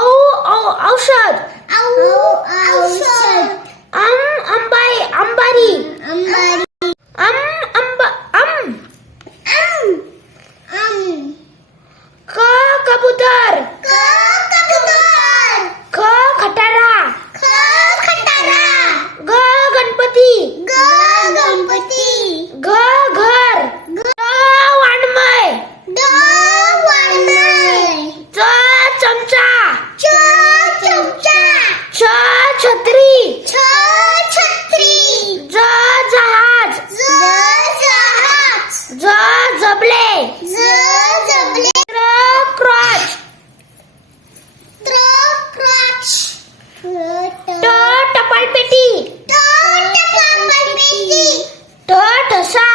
औषध अंबारी कबूतर खटारा गणपती घर वाङ्मय चमचा छत्री जहाज जबले क्रॉच टपालपेटी ठसा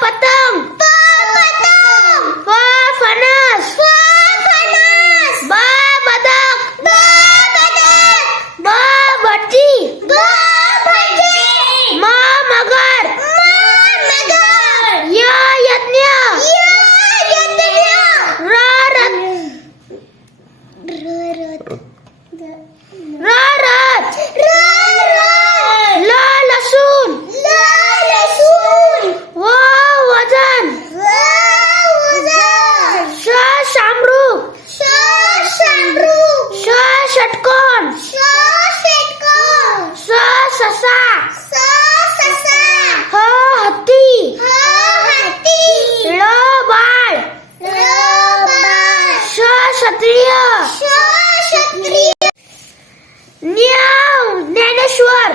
पतंग फणस बदक भटजी मगर यज्ञ रथ लसूण वजन शामरूख षटकोन ससा हत्ती बाळ क्षत्रिय ज्ञानेश्वर